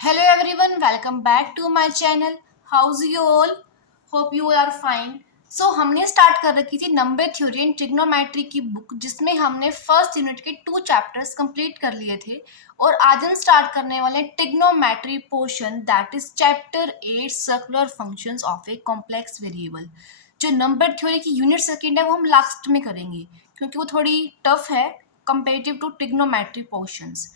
Hello everyone, welcome back to my channel. How's you all? Hope you are fine. हमने start कर रखी थी number theory and trigonometry की book, जिसमें हमने फर्स्ट यूनिट के 2 चैप्टर्स कंप्लीट कर लिए थे। और आज हम स्टार्ट करने वाले हैं trigonometry portion, that is chapter 8 circular functions of a complex variable. जो नंबर थ्योरी की यूनिट सेकेंड है वो हम लास्ट में करेंगे, क्योंकि वो थोड़ी टफ है कंपेरेटिव टू ट्रिग्नोमेट्री पोर्शंस।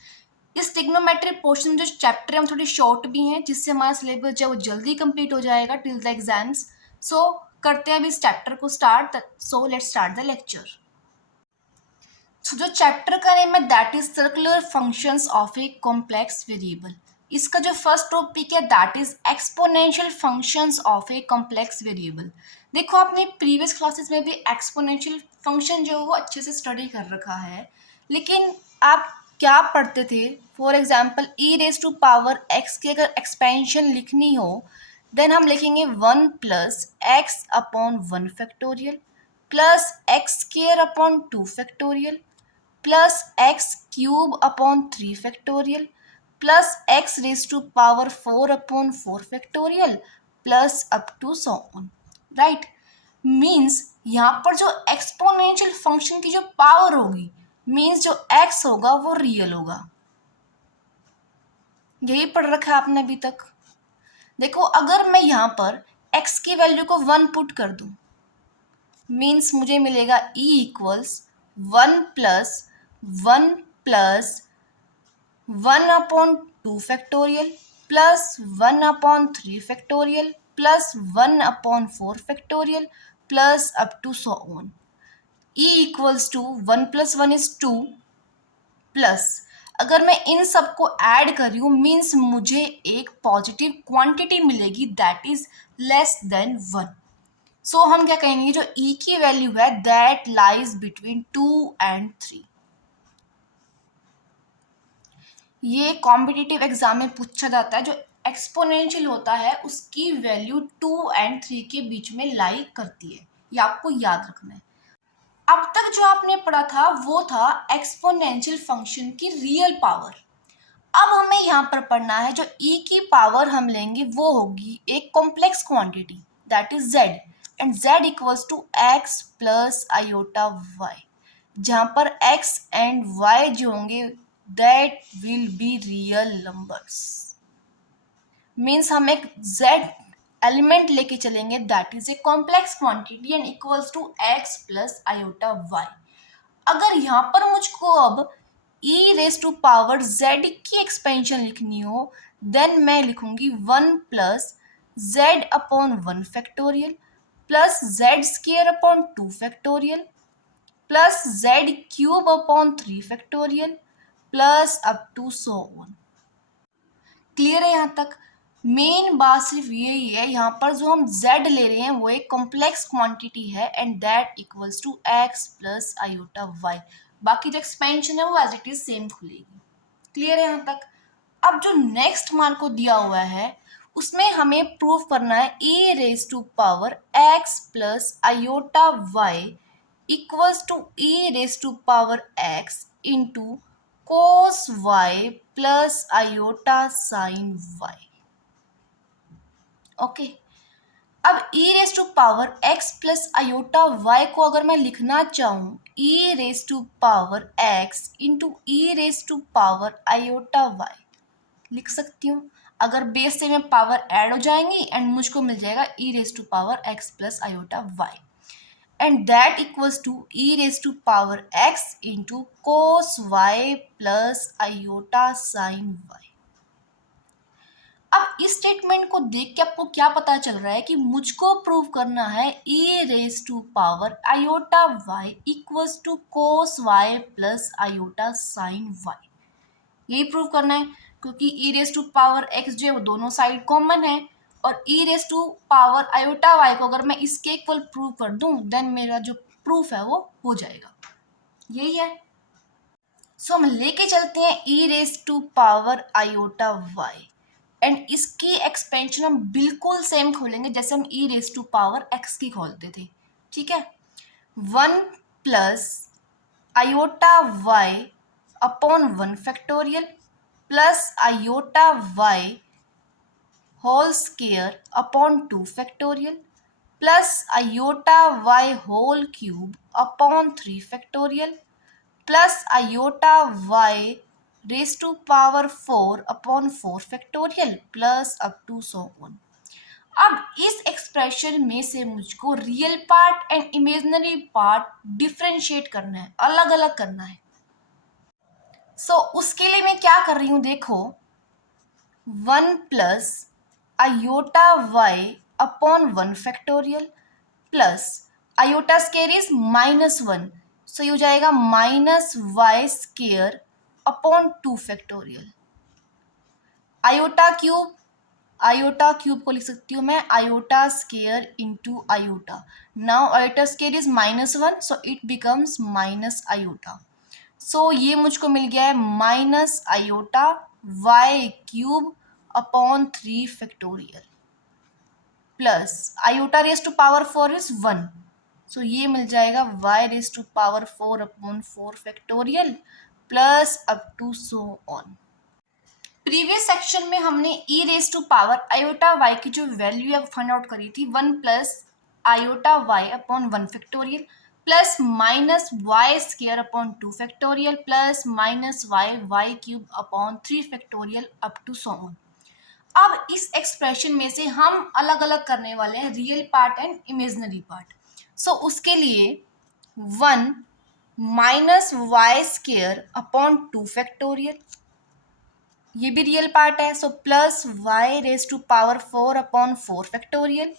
इस ट्रिग्नोमेट्रिक पोर्शन जो चैप्टर है वो थोड़ी शॉर्ट भी हैं, जिससे हमारा सिलेबस जो है वो जल्दी कंप्लीट हो जाएगा टिल द एग्जाम्स। सो करते हैं अभी इस चैप्टर को start. So let's start the lecture. So जो चैप्टर का नेम है that is circular functions of a complex variable. इसका जो फर्स्ट टॉपिक है that is exponential functions of a complex variable. देखो आपने प्रीवियस क्लासेस में भी एक्सपोनेंशियल फंक्शन जो है वो अच्छे से स्टडी कर रखा है, लेकिन आप क्या पढ़ते थे? For example e raise to power x की अगर एक्सपेंशन लिखनी हो देन हम लिखेंगे 1 + x/1 factorial plus x square upon 2 factorial plus x³ upon 3 factorial plus x raise to power 4/4 factorial plus up to so on. Right, means यहाँ पर जो exponential function की जो पावर होगी मीन्स जो x होगा वो रियल होगा। यही पढ़ रखा है आपने अभी तक। देखो अगर मैं यहाँ पर x की वैल्यू को 1 पुट कर दूं मीन्स मुझे मिलेगा e equals 1 + 1 + 1/2 factorial plus 1/3 factorial plus 1/4 factorial plus up to so on. e equals to 1 + 1 is 2 plus अगर मैं इन सबको ऐड कर रही हूँ मीन्स मुझे एक पॉजिटिव क्वांटिटी मिलेगी दैट इज लेस देन 1। सो हम क्या कहेंगे, जो e की वैल्यू है दैट लाइज बिटवीन 2 and 3। ये कॉम्पिटिटिव एग्जाम में पूछा जाता है। जो एक्सपोनेंशियल होता है उसकी वैल्यू 2 and 3 के बीच में लाई करती है, ये आपको याद रखना है। अब तक जो आपने पढ़ा था वो था एक्सपोनेंशियल फंक्शन की रियल पावर। अब हमें यहाँ पर पढ़ना है जो e की पावर हम लेंगे वो होगी एक complex quantity that is z, and z equals to x plus iota y, जहाँ पर x एंड y जो होंगे that will be real numbers. Means हम एक z एलिमेंट लेके चलेंगे that is a complex quantity and equals to x plus iota y। अगर यहाँ पर मुझको अब e raise to power z की एक्सपेंशन लिखनी हो देन मैं लिखूंगी 1 + z/1 factorial plus z² upon 2 factorial plus z³ upon 3 factorial plus up to so on. Clear है यहाँ तक? मेन बात सिर्फ यही है, यहाँ पर जो हम z ले रहे हैं वो एक कॉम्प्लेक्स क्वांटिटी है and that equals to x plus iota y। बाकी जो एक्सपेंशन है वो एज इट इज सेम खुलेगी। क्लियर है यहाँ तक? अब जो नेक्स्ट मान को दिया हुआ है उसमें हमें प्रूव करना है e raise to power x plus iota y equals to e raise to power x into cos y plus iota sine y। Okay, अब e raise to power x plus iota y को अगर मैं लिखना चाहूँ e raise to power x into e raise to power iota y लिख सकती हूँ। अगर बेस से में पावर ऐड हो जाएंगी एंड मुझको मिल जाएगा e raise to power x plus iota y, and that equals to e raised to power x into cos y plus iota sin y। अब इस स्टेटमेंट को देख के आपको क्या पता चल रहा है कि मुझको प्रूव करना है e raise to power iota y equals to cos y plus iota sine y। यही प्रूव करना है क्योंकि e raise to power x जो है वो दोनों साइड कॉमन है और e raise to power iota y को अगर मैं इसके इक्वल प्रूव कर दूं देन मेरा जो प्रूफ है वो हो जाएगा। यही है। सो हम लेके चलते हैं e raise to power iota y and इसकी एक्सपेंशन हम बिल्कुल सेम खोलेंगे जैसे हम e raise to power x की खोलते थे। ठीक है, 1 + iota y upon 1 factorial plus iota y whole square upon 2 factorial plus iota y whole cube upon 3 factorial plus iota y raise to power 4 upon 4 factorial plus up to so on. अब इस expression में से मुझको real part and imaginary part differentiate करना है, अलग अलग करना है। उसके लिए मैं क्या कर रही हूं, देखो 1 plus iota y upon 1 factorial plus iota square is -1, so ये हो जाएगा -y square upon 2 factorial. Iota cube को लिख सकती हूँ मैं iota square into iota. Now iota square is -1, so it becomes minus iota. So ये मुझको मिल गया है minus iota y cube upon 3 factorial plus iota raise to power 4 is 1, so ये मिल जाएगा y raise to power 4 upon 4 factorial plus up to so on. Previous section में हमने e raise to power iota y की जो value है find out करी थी 1 plus iota y upon 1 factorial plus minus y square upon 2 factorial plus minus y cube upon 3 factorial up to so on. अब इस expression में से हम अलग अलग करने वाले हैं real part and imaginary part. उसके लिए 1 minus y square upon 2 factorial, ये भी रियल पार्ट है, plus y raise to power 4 upon 4 factorial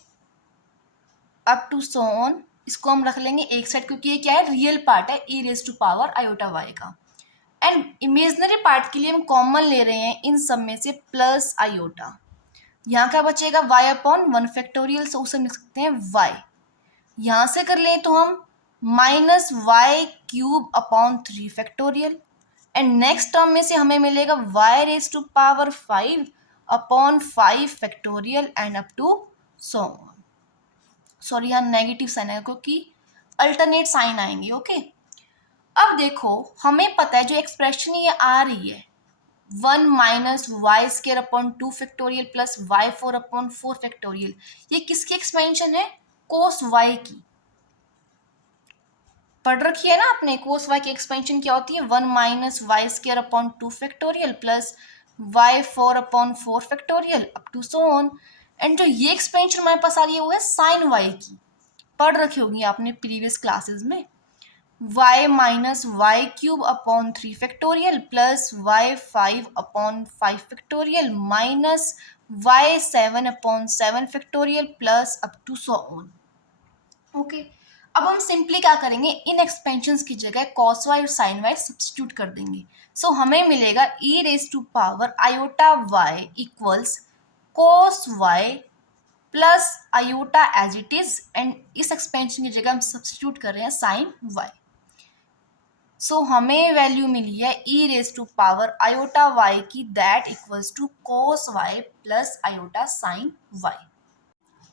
up to so on. इसको हम रख लेंगे एक साइड क्योंकि ये क्या है, रियल पार्ट है e raise to power iota y का। एंड इमेजिनरी पार्ट के लिए हम कॉमन ले रहे हैं इन सब में से प्लस आयोटा। यहाँ क्या बचेगा y अपॉन 1 फैक्टोरियल, सो उसे लिख सकते हैं y। यहाँ से कर लें तो हम minus y cube upon 3 factorial and next term में से हमें मिलेगा y raise to power 5 upon 5 factorial and up to so on. Sorry यहाँ नेगेटिव साइन आएगा क्योंकि अल्टरनेट साइन आएंगे। ओके अब देखो हमें पता है जो एक्सप्रेशन ये आ रही है 1 minus y square upon 2 factorial plus y4 upon 4 factorial, ये किसकी एक्सपेंशन है, कोस y की। पढ़ रखी है ना आपने, कोस y की एक्सपेंशन क्या होती है 1 minus y square upon 2 factorial plus y4 upon 4 factorial up to so on. And जो ये एक्सपेंशन हमारे पास आ रही है वो है साइन y की, पढ़ रखी होगी आपने प्रीवियस क्लासेस में। y minus y cube upon 3 factorial plus y5 upon 5 factorial minus y7 upon 7 factorial plus up to so on. Okay अब हम सिंपली क्या करेंगे, इन एक्सपेंशंस की जगह cos y और sin y सब्स्टिट्यूट कर देंगे। हमें मिलेगा e raise to power iota y equals cos y plus iota as it is, and इस एक्सपेंशन की जगह हम सब्स्टिट्यूट कर रहे हैं साइन y। हमें वैल्यू मिली है e raise to power iota y की, that equals to cos y plus iota sine y।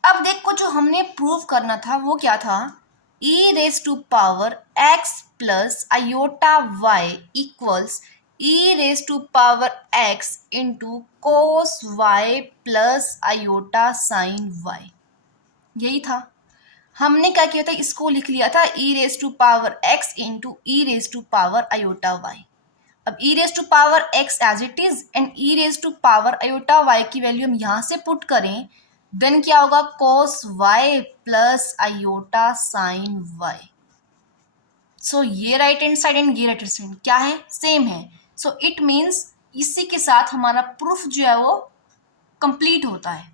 अब देखो जो हमने प्रूव करना था वो क्या था, e raise to power x plus iota y equals e raise to power x into cos y plus iota sine y। यही था, हमने क्या किया था, इसको लिख लिया था e raise to power x into e raise to power iota y। अब e raise to power x as it is and e raise to power iota y की वैल्यू हम यहाँ से पुट करें, देन क्या होगा cos y plus iota sine y। ये right hand side and ये राइट हैंड साइड क्या है, सेम है। इट मीन्स इसी के साथ हमारा प्रूफ जो है वो कंप्लीट होता है।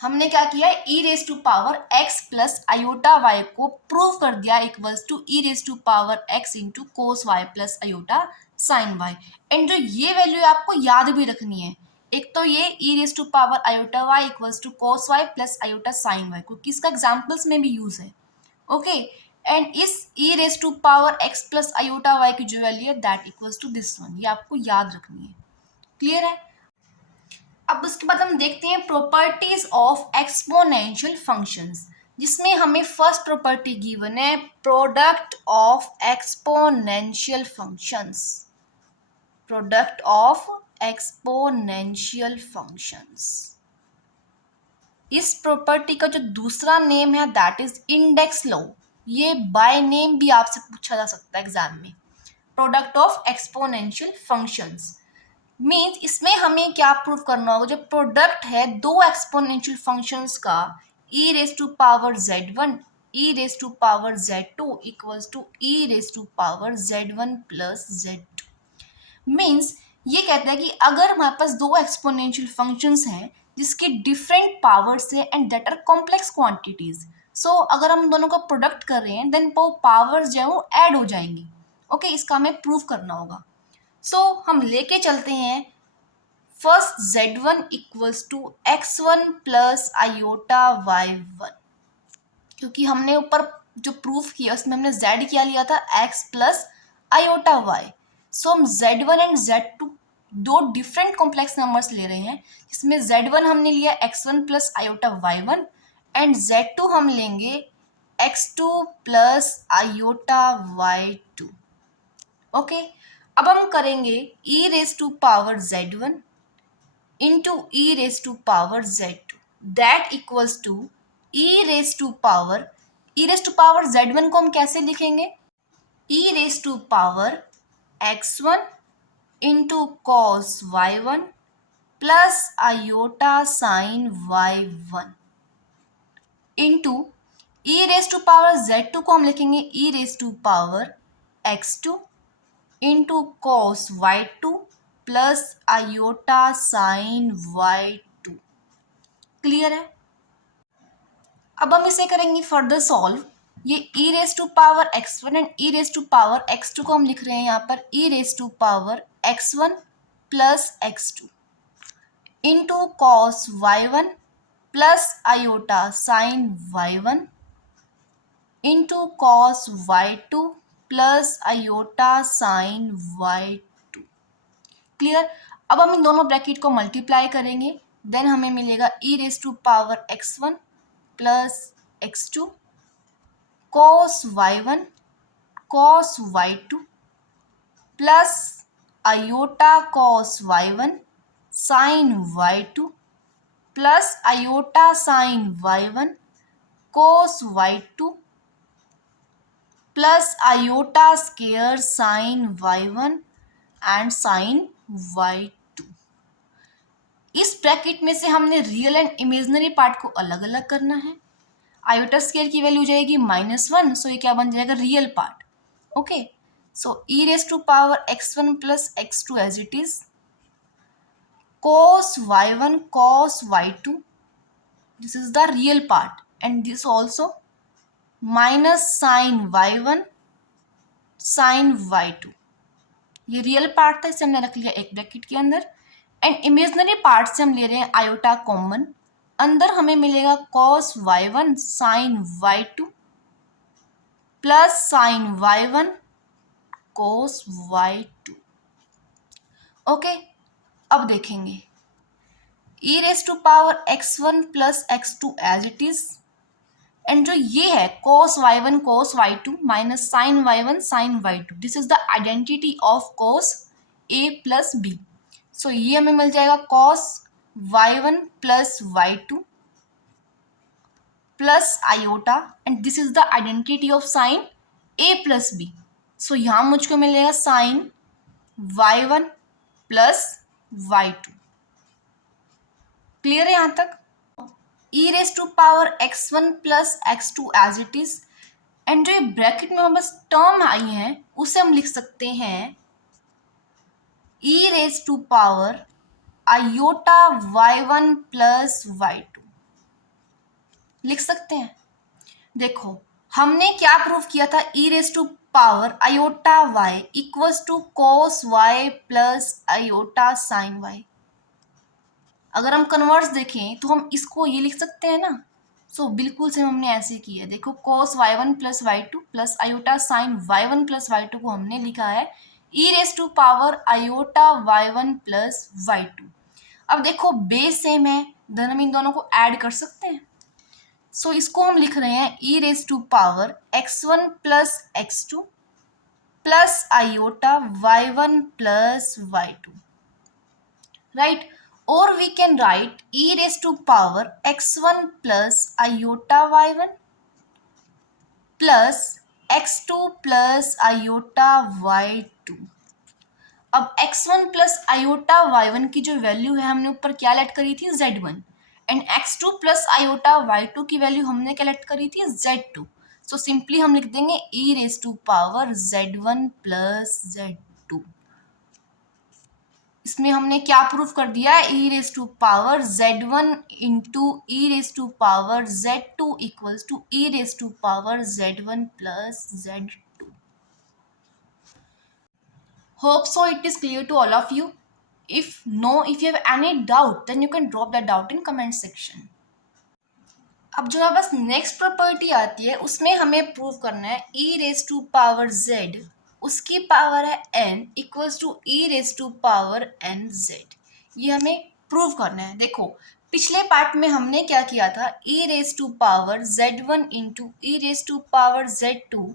हमने क्या किया है, e raise to power x plus iota y को प्रूव कर दिया equals to e raise to power x into cos y plus iota sine y। And जो ये वैल्यू आपको याद भी रखनी है, एक तो ये e raise to power iota y equals to cos y plus iota sine y, क्योंकि इसका एग्जाम्पल्स में भी यूज है। ओके एंड इस e raise to power x plus iota y की जो वैल्यू है that equals to this one, ये आपको याद रखनी है। क्लियर है। अब उसके बाद हम देखते हैं प्रॉपर्टीज ऑफ एक्सपोनेंशियल फंक्शंस, जिसमें हमें फर्स्ट प्रॉपर्टी गिवन है product of exponential functions. Product of exponential functions. इस प्रॉपर्टी का जो दूसरा नेम है दैट इज इंडेक्स लॉ। ये बाय नेम भी आपसे पूछा जा सकता है एग्जाम में। Product of exponential functions means इसमें हमें क्या प्रूव करना होगा, जो प्रोडक्ट है दो एक्सपोनेंशियल फंक्शंस का e raise to power z1 e raise to power z2 equals to e raise to power z1 plus z2। Means ये कहता है कि अगर हमारे पास दो एक्सपोनेंशियल फंक्शंस हैं जिसके डिफरेंट पावर्स है and that are complex quantities, so अगर हम दोनों का प्रोडक्ट कर रहे हैं देन वो पावर्स जो है वो ऐड हो जाएंगी। ओके इसका हमें प्रूव करना होगा। सो हम लेके चलते हैं first z1 equals to x1 plus iota y1, क्योंकि हमने ऊपर जो प्रूफ किया उसमें हमने z क्या लिया था x प्लस आयोटा y। सो हम z1 एंड z2 दो डिफरेंट कॉम्प्लेक्स नंबर्स ले रहे हैं, जिसमें z1 हमने लिया x1 plus iota y1 and z2 हम लेंगे x2 plus iota y2। Okay अब हम करेंगे e raise to power z1 into e raise to power z2 that equals to e raise to power z1 को हम कैसे लिखेंगे, e raise to power x1 into cos y1 plus iota sine y1 into e raise to power z2 को हम लिखेंगे e raise to power x2 into cos y2 plus iota sine y2। Clear है। अब हम इसे करेंगे further solve. ये e raise to power x1 and e raise to power x2 को हम लिख रहे हैं यहाँ पर e raise to power x1 plus x2 into cos y1 plus iota sine y1 into cos y2 plus iota sine y2। Clear. अब हम इन दोनों ब्रैकेट को मल्टीप्लाई करेंगे देन हमें मिलेगा e raise to power x1 plus x2 cos y1 cos y2 plus iota cos y1 sine y2 plus iota sine y1 cos y2 plus iota square sine y1 and sine y2। इस bracket में से हमने real and imaginary part को अलग अलग करना है। Iota square की वैल्यू जाएगी -1, सो ये क्या बन जाएगा real part. Okay so e raise to power x1 plus x2 as it is cos y1 cos y2, this is the real part and this also minus sin y1 sin y2, ये real part था इसे हमने रख लिया एक bracket के अंदर and imaginary part से हम ले रहे हैं आयोटा कॉमन। अंदर हमें मिलेगा cos y1 sin y2 plus sin y1 cos y2। Okay अब देखेंगे e raise to power x1 plus x2 as it is and जो ये है cos y1 cos y2 minus sin y1 sin y2, this is the identity of cos a plus b। So ये हमें मिल जाएगा cos y1 plus y2 plus iota and this is the identity of sin a plus b। So यहाँ मुझको मिलेगा sin y1 plus y2। Clear है यहाँ तक। e raise to power x1 plus x2 as it is and जो ये bracket में बस टर्म आई है उसे हम लिख सकते हैं e raise to power iota y1 plus y2 लिख सकते हैं। देखो हमने क्या प्रूफ किया था, e raise to power iota y equals to cos y plus iota sine y। अगर हम कन्वर्स देखें तो हम इसको ये लिख सकते हैं ना। सो बिल्कुल से हमने ऐसे किया है। देखो cos y1 plus y2 plus iota sine y1 plus y2 को हमने लिखा है e raise to power iota y1 plus y2। अब देखो बेस सेम है देन हम इन दोनों को ऐड कर सकते हैं। इसको हम लिख रहे हैं e raise to power x1 plus x2 plus iota y1 plus y2, right. और we can write e raise to power x1 plus iota y1 plus x2 plus iota y2। अब x1 प्लस आयोटा y1 की जो value है हमने ऊपर क्या late करी थी z1, and x2 plus iota y2 की वैल्यू हमने क्या लेट करी थी z2। सो सिंपली हम लिख देंगे e raise to power z1 plus z2। इसमें हमने क्या प्रूफ कर दिया है, e raise to power z1 into e raise to power z2 equals to e raise to power z1 plus z2। Hope so it is clear to all of you. If you have any doubt, then you can drop that doubt in comment section. अब जो हमारे पास next property आती है उसमें हमें prove करना है e raise to power z, उसकी पावर है n equals to e raise to power n z। ये हमें प्रूव करना है। देखो पिछले पार्ट में हमने क्या किया था, e raise to power z1 into e raise to power z2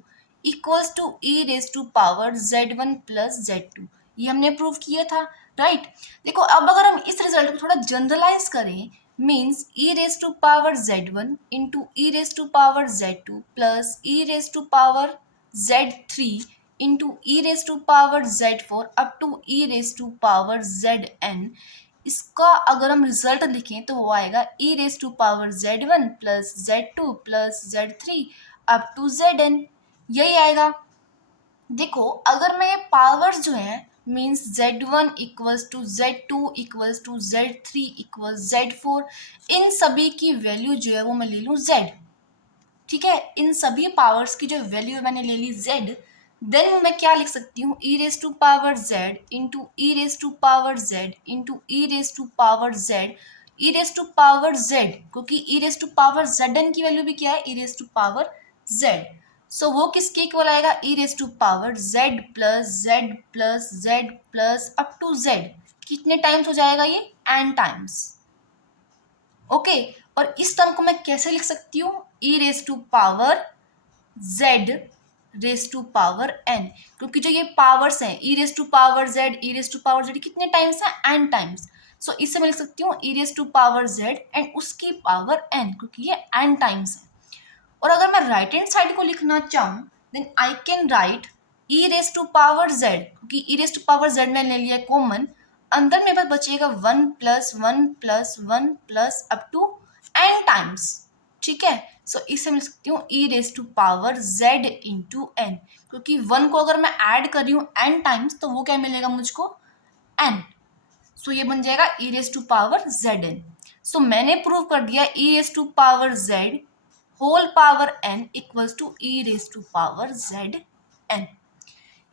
equals to e raise to power z1 plus z2। ये हमने प्रूव किया था, राइट। देखो अब अगर हम इस रिजल्ट को थोड़ा जनरलाइज करें, means e raised to power z1 into e raised to power z2 plus e raised to power z3 into e raised to power z4 up to e raised to power zn। इसका अगर हम result लिखें तो वो आएगा e raised to power z1 plus z2 plus z3 up to zn, यही आएगा। देखो अगर मैं ये पावर्स जो है means z1 equals to z2 equals to z3 equals z4, इन सभी की वैल्यू जो है वो मैं ले लूँ z, ठीक है। इन सभी पावर्स की जो वैल्यू मैंने ले ली z, देन मैं क्या लिख सकती हूँ, e raise to power z into e raise to power z into e raise to power z e raise to power z, क्योंकि e raise to power zn की वैल्यू भी क्या है, e raise to power z। So वो किसके equal आएगा, e raise to power z plus z plus z plus up to z। कितने times हो जाएगा ये, n टाइम्स, ओके। और इस टर्म को मैं कैसे लिख सकती हूँ, e raise to power z raise to power n, क्योंकि जो ये पावर्स हैं e raise to power z e raise to power z कितने टाइम्स हैं, n टाइम्स। सो इससे मैं लिख सकती हूँ e raise to power z and उसकी पावर n, क्योंकि ये n टाइम्स है। और अगर मैं राइट हैंड साइड को लिखना चाहूँ then I can write e raise to power z, क्योंकि e raise to power z मैंने ले लिया कॉमन, अंदर मेरे पास बचेगा 1 plus 1 plus 1 plus up to n times, ठीक है। सो इससे मिल सकती हूँ e raise to power z into n, क्योंकि 1 को अगर मैं ऐड कर रही हूँ n टाइम्स तो वो क्या मिलेगा मुझको, n। सो ये बन जाएगा e raise to power zn। So मैंने प्रूव कर दिया e raise to power z whole power n equals to e raise to power zn।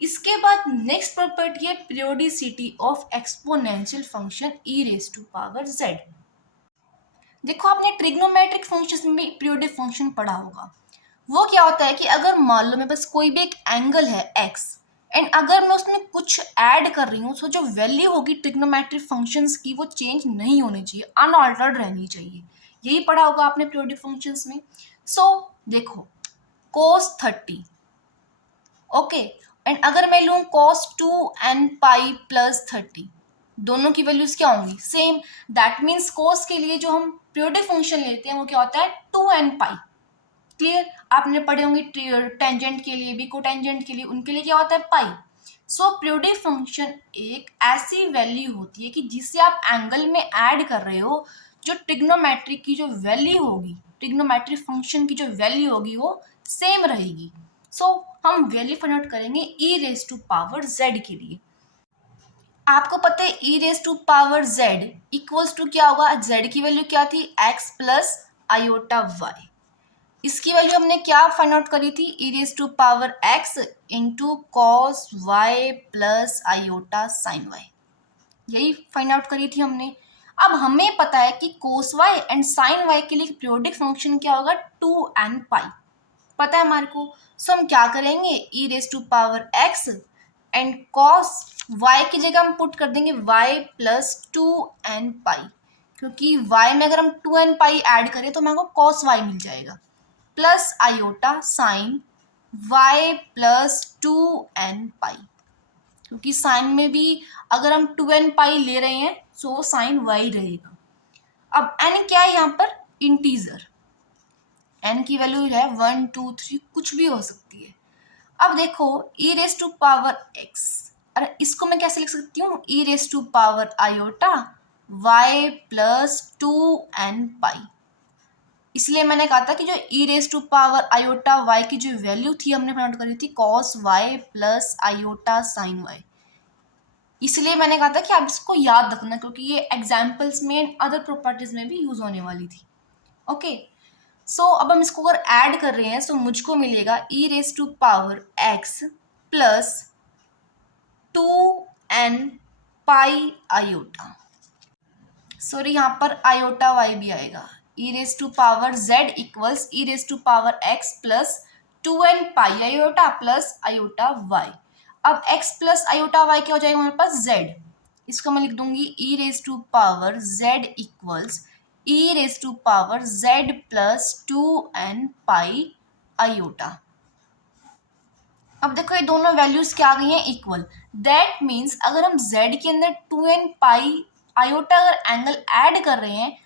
इसके बाद नेक्स्ट प्रॉपर्टी है periodicity of exponential function e raise to power z। देखो आपने trigonometric functions में भी पीरियोडिक फंक्शन पढ़ा होगा। वो क्या होता है कि अगर मान लो मेरे पास कोई भी एक एंगल है x एंड अगर मैं उसमें कुछ ऐड कर रही हूँ तो जो वैल्यू होगी ट्रिग्नोमेट्रिक फंक्शंस की वो चेंज नहीं होनी चाहिए, अनऑल्टर्ड रहनी चाहिए। यही पढ़ा होगा आपने पीरियोडिक फंक्शंस में। सो देखो cos 30, ओके, एंड अगर मैं लूँ cos 2n पाई प्लस 30, दोनों की वैल्यूज क्या होंगी, सेम। दैट मीन्स cos के लिए जो हम पीरियोडिक फंक्शन लेते हैं वो क्या होता है 2n पाई। क्लियर, आपने पढ़े होंगे टेंजेंट के लिए भी, कोटेंजेंट के लिए, उनके लिए क्या होता है पाई। सो पीरियोडिक फंक्शन एक ऐसी वैल्यू होती है कि जिसे आप एंगल में ऐड कर रहे हो, जो ट्रिग्नोमेट्रिक की जो वैल्यू होगी, ट्रिग्नोमेट्रिक फंक्शन की जो वैल्यू होगी वो सेम रहेगी। सो हम वैल्यू फाइंड आउट करेंगे e raise to power z के लिए। आपको पता है e raise to power z equals to क्या होगा, z की वैल्यू क्या थी x प्लस आयोटा y, इसकी वैल्यू हमने क्या फाइंड आउट करी थी, e raise to power x into cos y plus iota sine y, यही फाइंड आउट करी थी हमने। अब हमें पता है कि cos y and sign y के लिए पीरियोडिक फंक्शन क्या होगा 2n पाई, पता है हमारे को। सो हम क्या करेंगे, e raise to power x and cos y की जगह हम पुट कर देंगे y प्लस 2n पाई, क्योंकि y में अगर हम 2n पाई ऐड करें तो हमारे को कॉस y मिल जाएगा, plus iota sine y plus 2n पाई, क्योंकि साइन में भी अगर हम 2n पाई ले रहे हैं तो साइन y रहेगा। अब n क्या है यहाँ पर? इंटीजर। n की वैल्यू है 1 2 3, कुछ भी हो सकती है। अब देखो e raise to power x, अरे इसको मैं कैसे लिख सकती हूँ? e raise to power iota y plus 2n pi. इसलिए मैंने कहा था कि जो e raise to power iota y की जो वैल्यू थी हमने फाइंड आउट करी थी cos y plus iota sine y। इसलिए मैंने कहा था कि आप इसको याद रखना, क्योंकि ये एग्जाम्पल्स में एंड अदर प्रॉपर्टीज में भी यूज होने वाली थी। ओके, सो अब हम इसको अगर ऐड कर रहे हैं तो मुझको मिलेगा e raise to power x plus 2n pi iota. Sorry, यहाँ पर आयोटा y भी आएगा। e raise to power z equals e raise to power x plus 2n pi iota plus iota y। अब x प्लस आयोटा y क्या हो जाएगा हमारे पास? z। इसको मैं लिख दूंगी e raise to power z equals e raise to power z plus 2n pi iota. अब देखो ये दोनों वैल्यूज क्या आ गई हैं? इक्वल। दैट मीन्स अगर हम z के अंदर 2n पाई आयोटा अगर एंगल ऐड कर रहे हैं,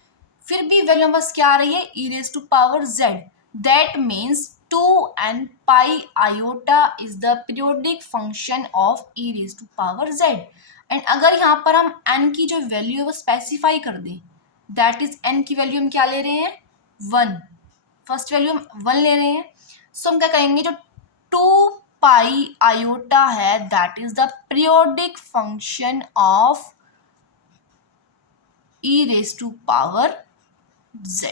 फिर भी वैल्यू बस क्या आ रही है? e raise to power z। That means 2n pi iota is the periodic function of e raise to power z। And अगर यहाँ पर हम n की जो वैल्यू है वो स्पेसिफाई कर दें, दैट इज n की वैल्यू हम क्या ले रहे हैं? 1। फर्स्ट वैल्यू हम 1 ले रहे हैं। सो हम क्या कहेंगे, जो 2 पाई आयोटा है that is the periodic function of e raise to power z।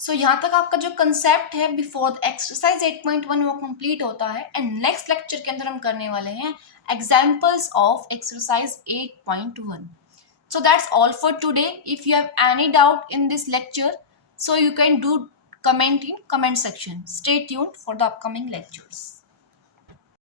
So यहाँ तक आपका जो कंसेप्ट है बिफोर द एक्सरसाइज 8.1 वो कंप्लीट होता है। एंड नेक्स्ट लेक्चर के अंदर हम करने वाले हैं examples of exercise 8.1। So that's all for today. If you have any doubt in this lecture, so you can do comment in comment section. Stay tuned for the upcoming lectures.